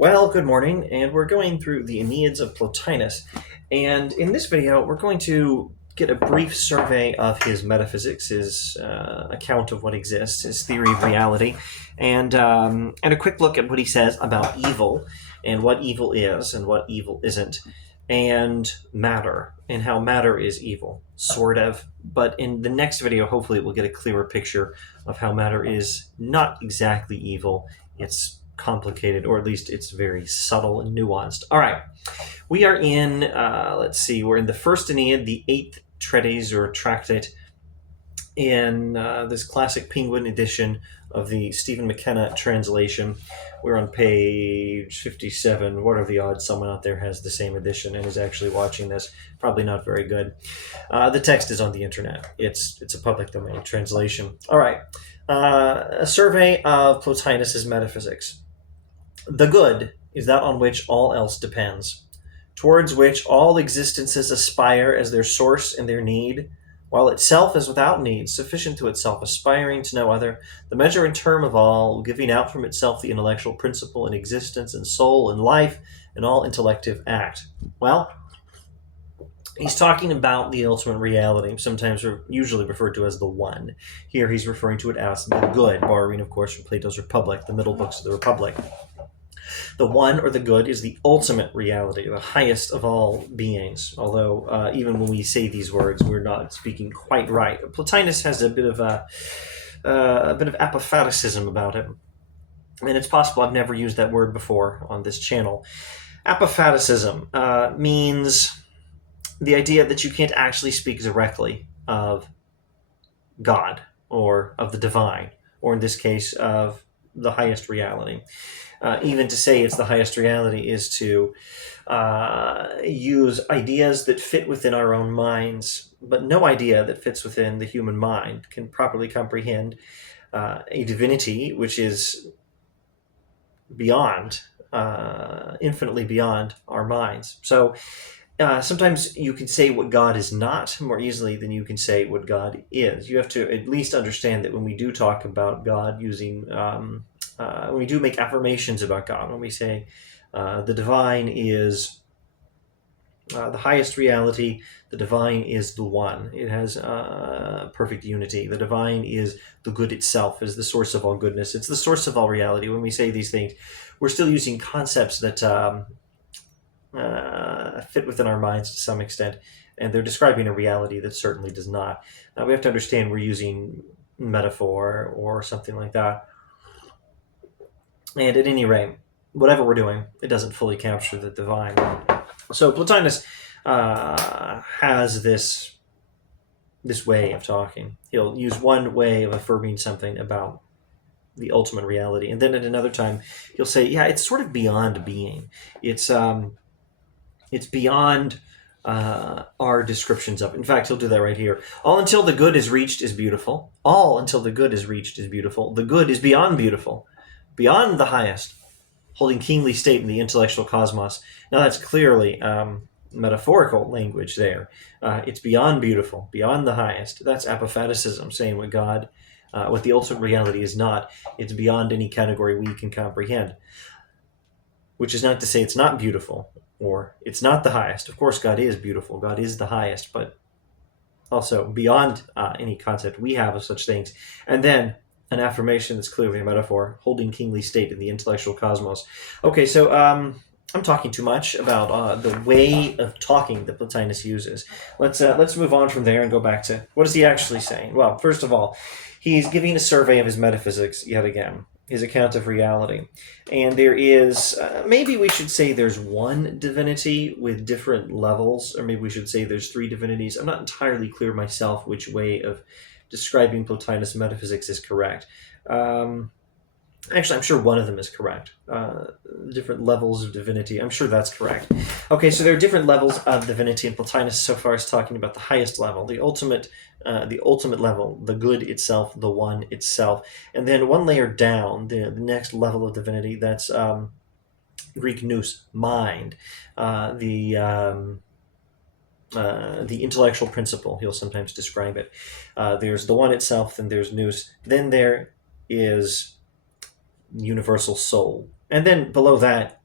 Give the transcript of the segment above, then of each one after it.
Well, good morning, and we're going through the Aeneids of Plotinus. And in this video, we're going to get a brief survey of his metaphysics, his account of what exists, his theory of reality, and a quick look at what he says about evil, and what evil is, and what evil isn't, and matter, and how matter is evil, sort of. But in the next video, hopefully, we'll get a clearer picture of how matter is not exactly evil. It's complicated, or at least it's very subtle and nuanced. All right, we are in, let's see, we're in the first Aeneid, the eighth treatise or tractate, in this classic Penguin edition of the Stephen McKenna translation. We're on page 57. What are the odds someone out there has the same edition and is actually watching this? Probably not very good. The text is on the internet. It's a public domain translation. All right. A survey of Plotinus's metaphysics. The good is that on which all else depends, towards which all existences aspire as their source and their need, while itself is without need, sufficient to itself, aspiring to no other, the measure and term of all, giving out from itself the intellectual principle and existence and soul and life and all intellective act. Well, he's talking about the ultimate reality, sometimes usually referred to as the one. Here he's referring to it as the good, borrowing, of course, from Plato's Republic, the middle books of the Republic. The one, or the good, is the ultimate reality, the highest of all beings. Although, even when we say these words, we're not speaking quite right. Plotinus has a bit of apophaticism about it, and it's possible I've never used that word before on this channel. Apophaticism means the idea that you can't actually speak directly of God or of the divine, or in this case, of the highest reality. Even to say it's the highest reality is to use ideas that fit within our own minds, but no idea that fits within the human mind can properly comprehend a divinity which is beyond, infinitely beyond our minds. So sometimes you can say what God is not more easily than you can say what God is. You have to at least understand that when we do talk about God using when we do make affirmations about God, when we say the divine is the highest reality, the divine is the one, it has perfect unity, the divine is the good itself, is the source of all goodness, it's the source of all reality. When we say these things, we're still using concepts that fit within our minds to some extent, and they're describing a reality that certainly does not. We have to understand we're using metaphor or something like that. And at any rate, whatever we're doing, it doesn't fully capture the divine. So Plotinus has this way of talking. He'll use one way of affirming something about the ultimate reality, and then at another time he'll say, yeah, it's sort of beyond being. It's beyond our descriptions of it. In fact, he'll do that right here. All until the good is reached is beautiful. All until the good is reached is beautiful. The good is beyond beautiful, beyond the highest, holding kingly state in the intellectual cosmos. Now that's clearly metaphorical language there. It's beyond beautiful, beyond the highest. That's apophaticism, saying what God, what the ultimate reality is not. It's beyond any category we can comprehend. Which is not to say it's not beautiful, or it's not the highest. Of course, God is beautiful. God is the highest, but also beyond any concept we have of such things. And then an affirmation that's clearly a metaphor, holding kingly state in the intellectual cosmos. Okay, so I'm talking too much about the way of talking that Plotinus uses. Let's move on from there and go back to what is he actually saying. Well, first of all, he's giving a survey of his metaphysics yet again, his account of reality. And there is, maybe we should say there's one divinity with different levels, or maybe we should say there's three divinities. I'm not entirely clear myself which way of describing Plotinus' metaphysics is correct. Actually, I'm sure one of them is correct. Different levels of divinity. I'm sure that's correct. Okay, so there are different levels of divinity, and Plotinus so far is talking about the highest level, the ultimate level, the good itself, the one itself. And then one layer down, the next level of divinity, that's Greek nous, mind, the intellectual principle, he'll sometimes describe it. There's the one itself, then there's nous, then there is universal soul. And then below that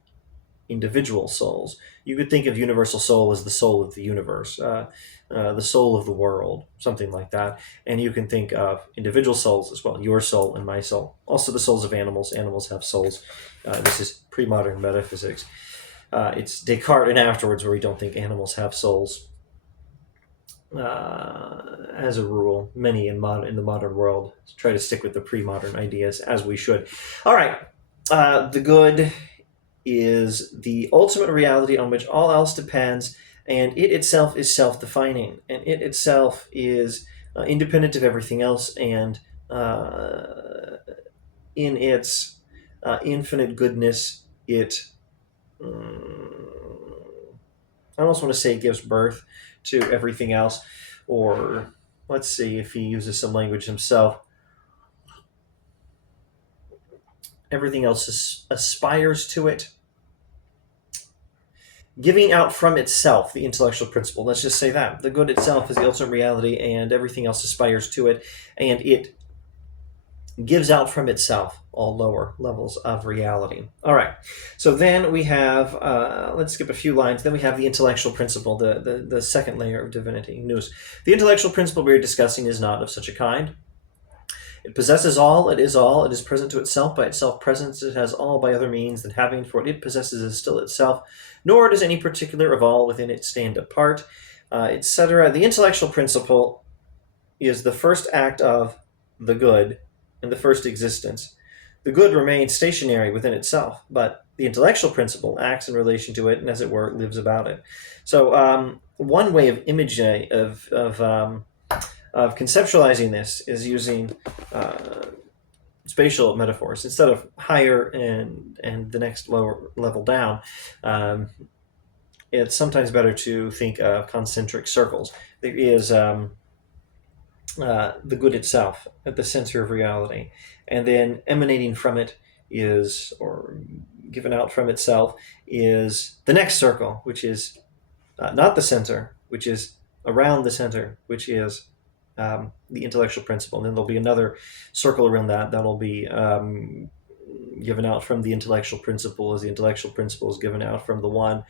individual souls. You could think of universal soul as the soul of the universe, the soul of the world, something like that. And you can think of individual souls as well, your soul and my soul. Also, the souls of animals. Animals have souls. This is pre-modern metaphysics. It's Descartes and afterwards where we don't think animals have souls. As a rule, many in the modern world try to stick with the pre-modern ideas, as we should. All right, the good is the ultimate reality on which all else depends, and it itself is self-defining, and it itself is independent of everything else, and in its infinite goodness, it I almost want to say gives birth to everything else, or let's see if he uses some language himself. Everything else aspires to it, giving out from itself the intellectual principle. Let's just say that the good itself is the ultimate reality, and everything else aspires to it, and it gives out from itself all lower levels of reality. All right, so then we have, let's skip a few lines, then we have the intellectual principle, the second layer of divinity, nous. The intellectual principle we're discussing is not of such a kind. It possesses all, it is present to itself by itself presence, it has all by other means than having, for what it possesses is still itself, nor does any particular of all within it stand apart, etc. The intellectual principle is the first act of the good in the first existence. The good remains stationary within itself, but the intellectual principle acts in relation to it and, as it were, lives about it. So one way of imaging, of conceptualizing this is using spatial metaphors. Instead of higher and the next lower level down, it's sometimes better to think of concentric circles. There is the good itself at the center of reality, and then emanating from it is, or given out from itself, is the next circle, which is not the center, which is around the center, which is the intellectual principle. And then there'll be another circle around that that'll be given out from the intellectual principle, as the intellectual principle is given out from the one.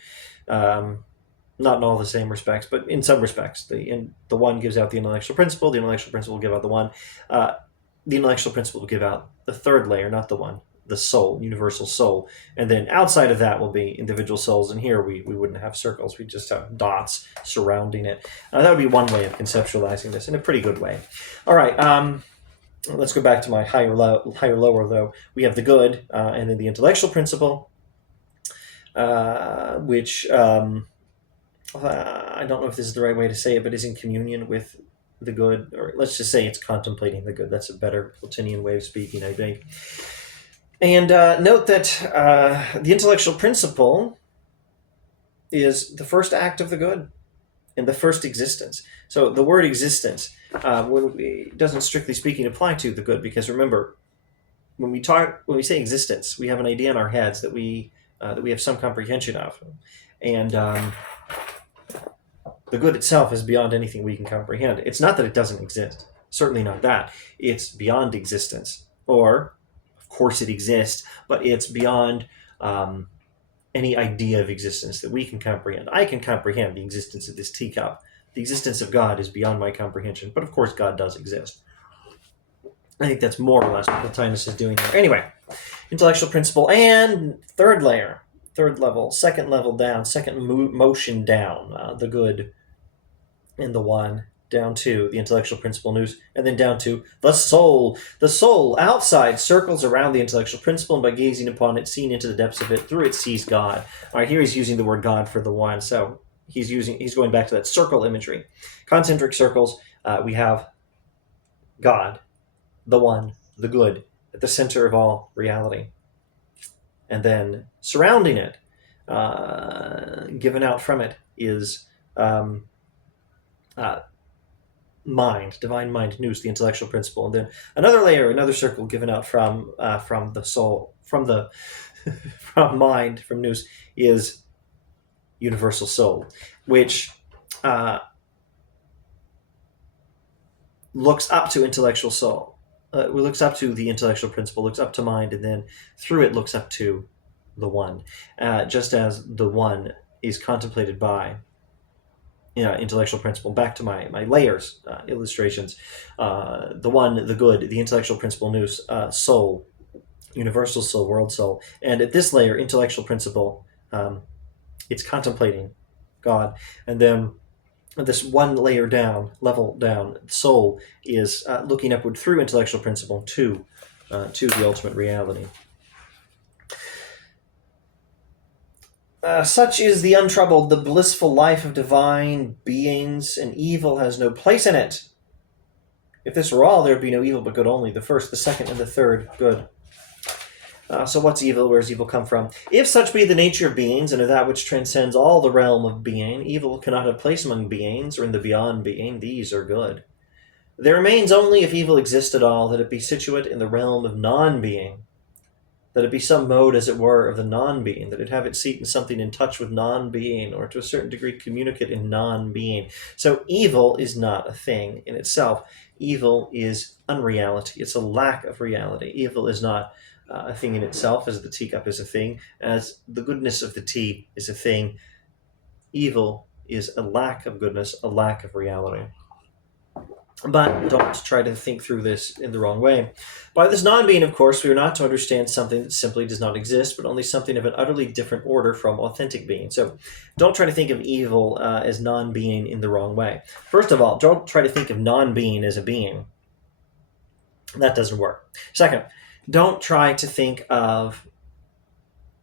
Not in all the same respects, but in some respects. The one gives out the intellectual principle will give out the one. The intellectual principle will give out the third layer, not the one, the soul, universal soul. And then outside of that will be individual souls, and here we wouldn't have circles, we just have dots surrounding it. That would be one way of conceptualizing this, in a pretty good way. All right, let's go back to my higher lower, though. We have the good, and then the intellectual principle, which... I don't know if this is the right way to say it, but is in communion with the good, or let's just say it's contemplating the good. That's a better Plotinian way of speaking, I think. And note that the intellectual principle is the first act of the good in the first existence. So the word existence doesn't strictly speaking apply to the good, because remember, when we say existence, we have an idea in our heads that we have some comprehension of, and the good itself is beyond anything we can comprehend. It's not that it doesn't exist. Certainly not that. It's beyond existence. Or, of course it exists, but it's beyond any idea of existence that we can comprehend. I can comprehend the existence of this teacup. The existence of God is beyond my comprehension, but of course God does exist. I think that's more or less what Plotinus is doing there. Anyway, intellectual principle and third level, second level down, second motion down, the good and the one, down to the intellectual principle, nous, and then down to the soul. The soul, outside, circles around the intellectual principle, and by gazing upon it, seeing into the depths of it, through it sees God. All right, here he's using the word God for the one, so he's going back to that circle imagery. Concentric circles, we have God, the one, the good, at the center of all reality. And then surrounding it, given out from it, is mind, divine mind, nous, the intellectual principle. And then another layer, another circle given out from the soul, from mind, from nous, is universal soul, which looks up to intellectual soul. Looks up to the intellectual principle, looks up to mind, and then through it looks up to the one, just as the one is contemplated by intellectual principle. Back to my layers illustrations. The one, the good, the intellectual principle, nous, soul, universal soul, world soul. And at this layer, intellectual principle, it's contemplating God. And then this one layer down, level down, soul is looking upward through intellectual principle to the ultimate reality. Such is the untroubled, the blissful life of divine beings, and evil has no place in it. If this were all, there would be no evil but good only, the first, the second, and the third good. So what's evil? Where does evil come from? If such be the nature of beings, and of that which transcends all the realm of being, evil cannot have place among beings, or in the beyond being. These are good. There remains only, if evil exist at all, that it be situate in the realm of non-being, that it be some mode, as it were, of the non-being, that it have its seat in something in touch with non-being, or to a certain degree communicate in non-being. So evil is not a thing in itself. Evil is unreality. It's a lack of reality. Evil is not a thing in itself, as the teacup is a thing, as the goodness of the tea is a thing. Evil is a lack of goodness, a lack of reality. But don't try to think through this in the wrong way. By this non-being, of course, we are not to understand something that simply does not exist, but only something of an utterly different order from authentic being. So don't try to think of evil as non-being in the wrong way. First of all, don't try to think of non-being as a being. That doesn't work. Second, don't try to think of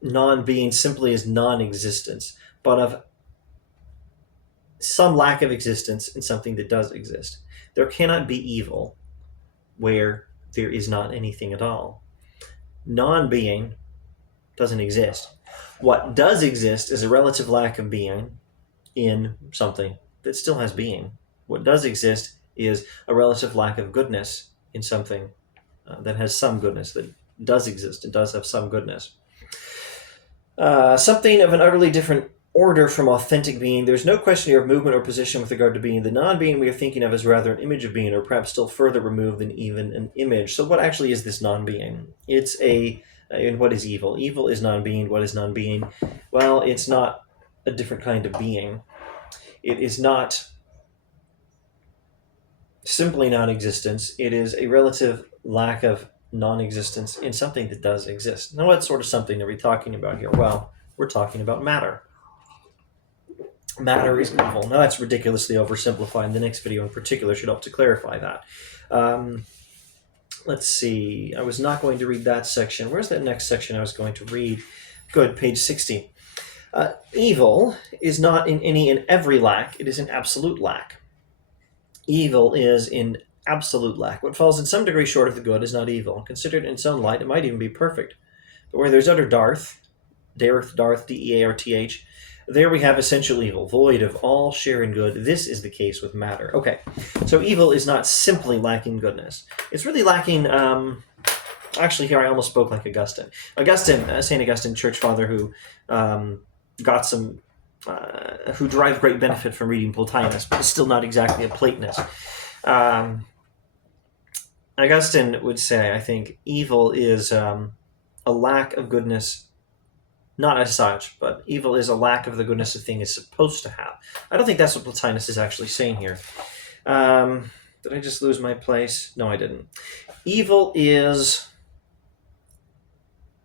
non-being simply as non-existence, but of some lack of existence in something that does exist. There cannot be evil where there is not anything at all. Non-being doesn't exist. What does exist is a relative lack of being in something that still has being. What does exist is a relative lack of goodness in something that has some goodness, that does exist and does have some goodness. Something of an utterly different order from authentic being. There's no question here of movement or position with regard to being. The non-being we are thinking of is rather an image of being, or perhaps still further removed than even an image. So what actually is this non-being? It's and what is evil? Evil is non-being. What is non-being? Well, it's not a different kind of being. It is not simply non-existence. It is a relative lack of non-existence in something that does exist. Now, what sort of something are we talking about here? Well, we're talking about matter. Matter is evil. Now, that's ridiculously oversimplified. The next video in particular should help to clarify that. Let's see. I was not going to read that section. Where's that next section I was going to read? Good, page 60. Evil is not in any and every lack. It is in absolute lack. Evil is in absolute lack. What falls in some degree short of the good is not evil. Considered in its own light, it might even be perfect. But where there's utter darth, D-E-A-R-T-H, there we have essential evil, void of all share in good. This is the case with matter. Okay, so evil is not simply lacking goodness. It's really lacking... Actually, here I almost spoke like Augustine. St. Augustine, church father, who got some... who derived great benefit from reading Plotinus, but is still not exactly a Platonist. Augustine would say, I think, evil is a lack of goodness, not as such, but evil is a lack of the goodness a thing is supposed to have. I don't think that's what Plotinus is actually saying here. Did I just lose my place? No, I didn't. Evil is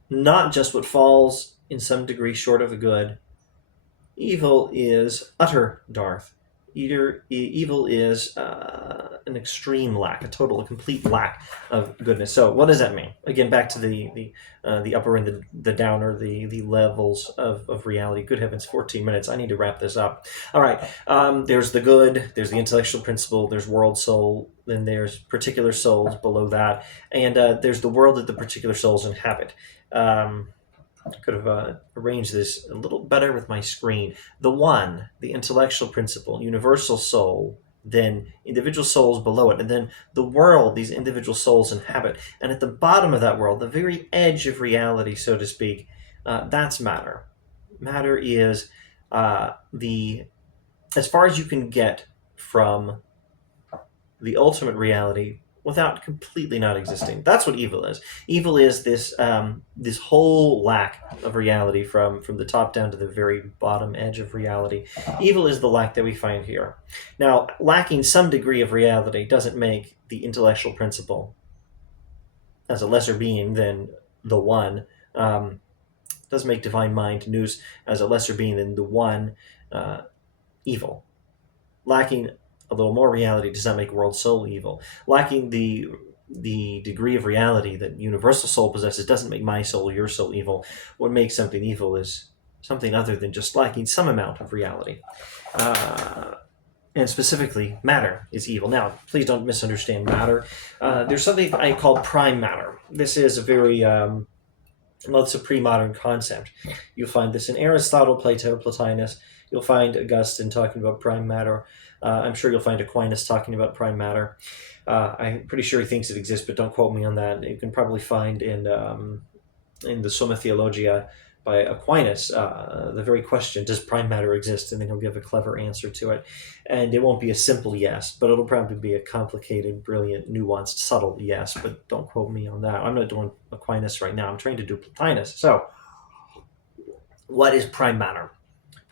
not just what falls in some degree short of the good. Evil is utter darth. Evil is an extreme lack, a complete lack of goodness. So what does that mean? Again, back to the upper and the downer, the levels of reality. Good heavens, 14 minutes. I need to wrap this up. All right. There's the good. There's the intellectual principle. There's world soul. Then there's particular souls below that. And there's the world that the particular souls inhabit. I could have arranged this a little better with my screen. The one, the intellectual principle, universal soul, then individual souls below it, and then the world these individual souls inhabit. And at the bottom of that world, the very edge of reality, so to speak, that's matter. Matter is as far as you can get from the ultimate reality, without completely not existing. That's what evil is. Evil is this this whole lack of reality from the top down to the very bottom edge of reality. Evil is the lack that we find here. Now, lacking some degree of reality doesn't make the intellectual principle as a lesser being than the one. Doesn't make divine mind nous as a lesser being than the one evil. Lacking a little more reality does not make world soul evil. Lacking the degree of reality that universal soul possesses doesn't make my soul, your soul evil. What makes something evil is something other than just lacking some amount of reality. And specifically, matter is evil. Now, please don't misunderstand matter. There's something I call prime matter. This is a very, well, it's a pre-modern concept. You'll find this in Aristotle, Plato, Plotinus. You'll find Augustine talking about prime matter. I'm sure you'll find Aquinas talking about prime matter. I'm pretty sure he thinks it exists, but don't quote me on that. You can probably find in the Summa Theologia by Aquinas the very question, does prime matter exist? And then he'll give a clever answer to it. And it won't be a simple yes, but it'll probably be a complicated, brilliant, nuanced, subtle yes, but don't quote me on that. I'm not doing Aquinas right now. I'm trying to do Plotinus. So, what is prime matter?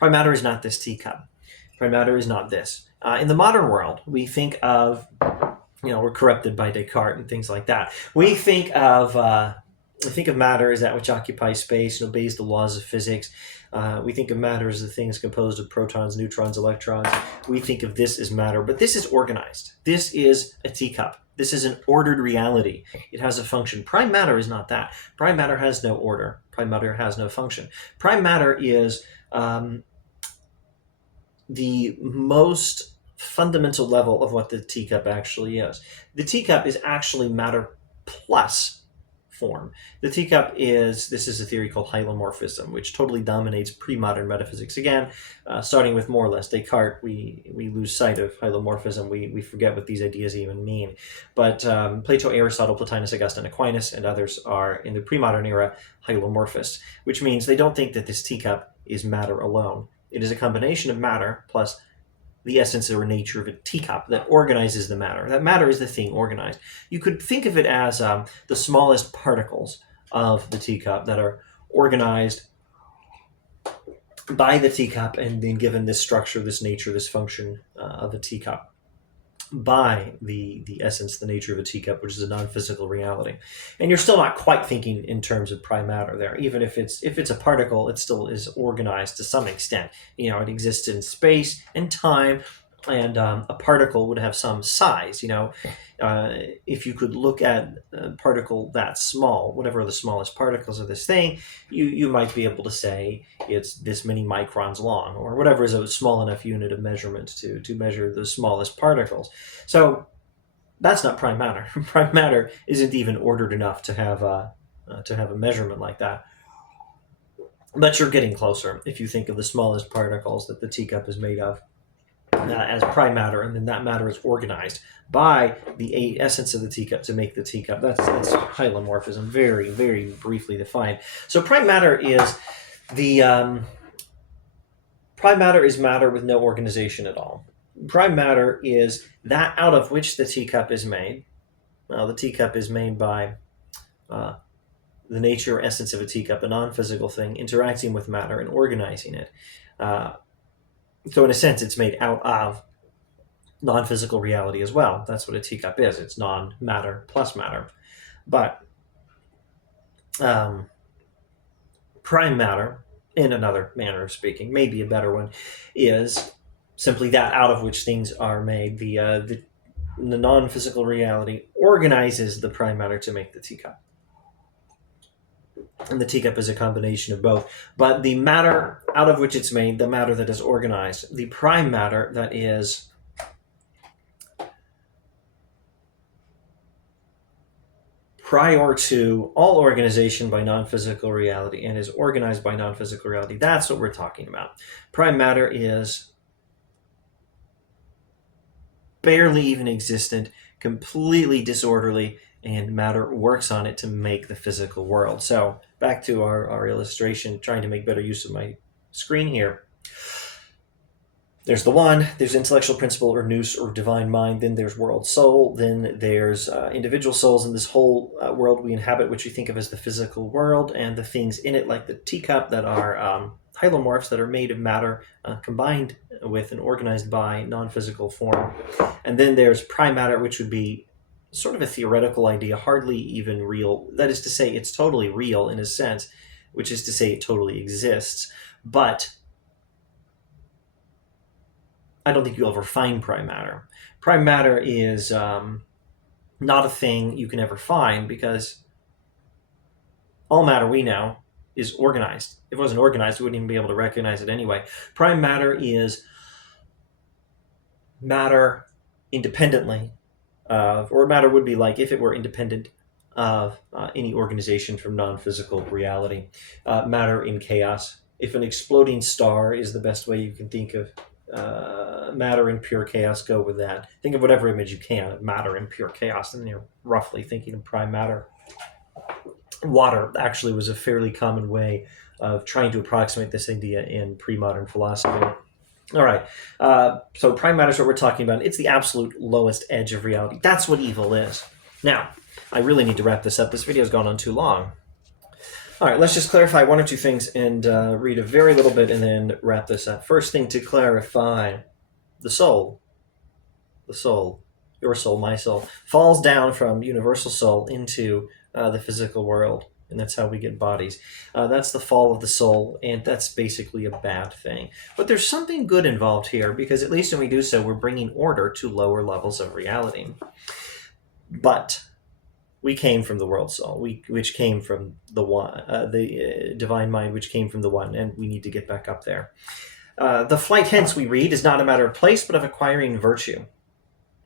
Prime matter is not this teacup. Prime matter is not this. In the modern world, we think of, we're corrupted by Descartes and things like that. We think of matter as that which occupies space and obeys the laws of physics. We think of matter as the things composed of protons, neutrons, electrons. We think of this as matter, but this is organized. This is a teacup. This is an ordered reality. It has a function. Prime matter is not that. Prime matter has no order. Prime matter has no function. Prime matter is the most fundamental level of what the teacup actually is. The teacup is actually matter plus form. The teacup this is a theory called hylomorphism, which totally dominates pre-modern metaphysics. Again, starting with more or less Descartes, we lose sight of hylomorphism. We forget what these ideas even mean. But Plato, Aristotle, Plotinus, Augustine, Aquinas, and others are, in the pre-modern era, hylomorphists, which means they don't think that this teacup is matter alone. It is a combination of matter plus the essence or nature of a teacup that organizes the matter. That matter is the thing organized. You could think of it as the smallest particles of the teacup that are organized by the teacup and then given this structure, this nature, this function of a teacup by the essence, the nature of a teacup, which is a non-physical reality. And you're still not quite thinking in terms of prime matter there. Even if it's a particle, it still is organized to some extent. It exists in space and time, and a particle would have some size. If you could look at a particle that small, whatever the smallest particles of this thing, you might be able to say it's this many microns long, or whatever is a small enough unit of measurement to measure the smallest particles. So that's not prime matter. Prime matter isn't even ordered enough to have a measurement like that. But you're getting closer if you think of the smallest particles that the teacup is made of as prime matter, and then that matter is organized by the essence of the teacup to make the teacup. That's hylomorphism, very, very briefly defined. So prime matter is matter with no organization at all. Prime matter is that out of which the teacup is made. Well, the teacup is made by the nature or essence of a teacup, a non-physical thing, interacting with matter and organizing it. So in a sense, it's made out of non-physical reality as well. That's what a teacup is. It's non-matter plus matter. But prime matter, in another manner of speaking, maybe a better one, is simply that out of which things are made. The non-physical reality organizes the prime matter to make the teacup. And the teacup is a combination of both. But the matter out of which it's made, the matter that is organized, the prime matter that is prior to all organization by non-physical reality and is organized by non-physical reality, that's what we're talking about. Prime matter is barely even existent, completely disorderly, and matter works on it to make the physical world. So back to our illustration, trying to make better use of my screen here. There's the one, there's intellectual principle or nous or divine mind, then there's world soul, then there's individual souls in this whole world we inhabit, which we think of as the physical world, and the things in it like the teacup that are hylomorphs that are made of matter combined with and organized by non-physical form. And then there's prime matter, which would be sort of a theoretical idea, hardly even real. That is to say, it's totally real in a sense, which is to say it totally exists, but I don't think you'll ever find prime matter. Prime matter is not a thing you can ever find because all matter we know is organized. If it wasn't organized, we wouldn't even be able to recognize it anyway. Prime matter is matter independently of, or matter would be like if it were independent of any organization from non-physical reality. Matter in chaos. If an exploding star is the best way you can think of matter in pure chaos, go with that. Think of whatever image you can of matter in pure chaos, and you're roughly thinking of prime matter. Water actually was a fairly common way of trying to approximate this idea in pre-modern philosophy. All right, so prime matter is what we're talking about. It's the absolute lowest edge of reality. That's what evil is. Now, I really need to wrap this up. This video's gone on too long. All right, let's just clarify one or two things and read a very little bit and then wrap this up. First thing to clarify, the soul, your soul, my soul, falls down from universal soul into the physical world, and that's how we get bodies. That's the fall of the soul, and that's basically a bad thing. But there's something good involved here, because at least when we do so, we're bringing order to lower levels of reality. But we came from the world soul, which came from the one, the divine mind, which came from the one, and we need to get back up there. The flight hence, we read, is not a matter of place, but of acquiring virtue,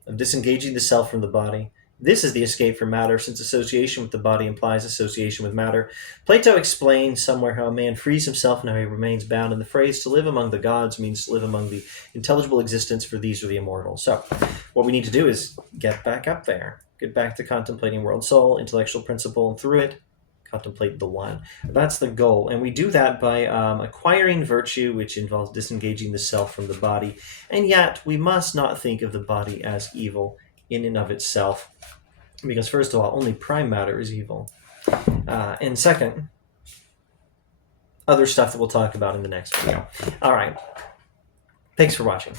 of disengaging the self from the body. This is the escape from matter, since association with the body implies association with matter. Plato explains somewhere how a man frees himself and how he remains bound, and the phrase "to live among the gods" means to live among the intelligible existence, for these are the immortal. So what we need to do is get back up there, get back to contemplating world soul, intellectual principle, and through it, contemplate the one. That's the goal, and we do that by acquiring virtue, which involves disengaging the self from the body, and yet we must not think of the body as evil in and of itself, because first of all, only prime matter is evil, and second, other stuff that we'll talk about in the next video. All right, thanks for watching.